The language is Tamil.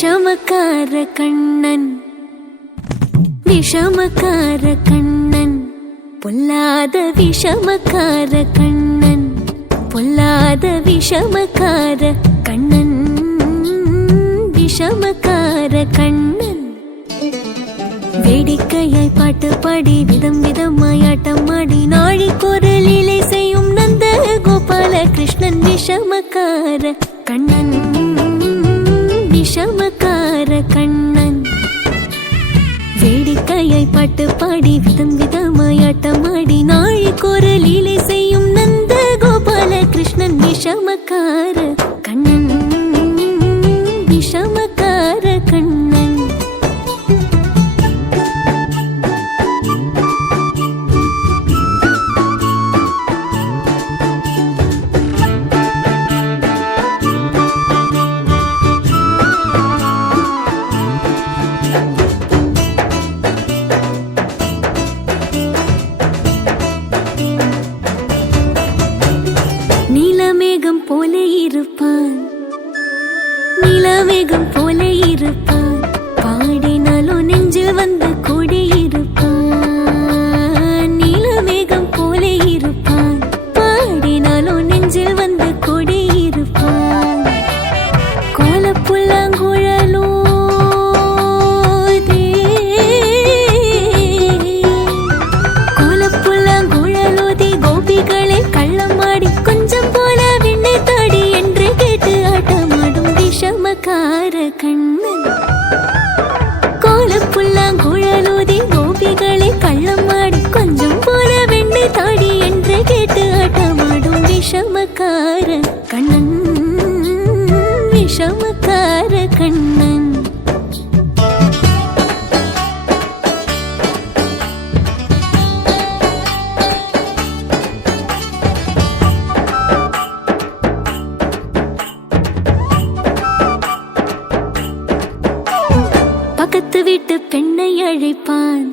விஷமக்கார கண்ணன் விஷமக்கார கண்ணன் பொல்லாத விஷமக்கார கண்ணன் பொல்லாத விஷமக்கார கண்ணன் விஷமக்கார கண்ணன் வேடிக்கையாய் பாட்டு பாடி விதம் விதமாய் ஆட்டமாடி நாழிக்கொரு லீலை செய்யும் நந்த கோபால கிருஷ்ணன் விஷமக்கார கண்ணன் விஷமக்கார கண்ணன் வேடிக்கையாய் பாட்டு பாடி விதம் விதமாய் ஆட்டமாடி நாழிக்கொரு லீலை செய்யும் நந்த கோபால கிருஷ்ணன் விஷமக்கார கண்ணன் விஷமக்கார கண்ணன் நீலமேகம் போல இருப்பான் நீலமேகம் போல இருப்பான் பாடினாலும் நெஞ்சில் வந்து கூடியிருப்பான் நீலமேகம் போல இருப்பான் பாடினாலும் நெஞ்சில் வந்து கூடியிருப்பான் கோலப்புல்லாங்குழலோ கோலப்புல்லாங்குழலோதி கோபிகளை கள்ளமாடி கொஞ்சம் போல விண்ணை தாடி என்று கேட்டு ஆட்டமாடும் விஷமக்கார கண்ணன் கோலப்புல்லாங்குழலோதி கோபிகளை கள்ளமாடி கொஞ்சம் போல விண்ணை தாடி என்று கேட்டு ஆட்டமாடும் விஷமக்கார கண்ணன் விஷமக்கார கண்ணன் பக்கத்து வீட்டு பெண்ணை அழைப்பான்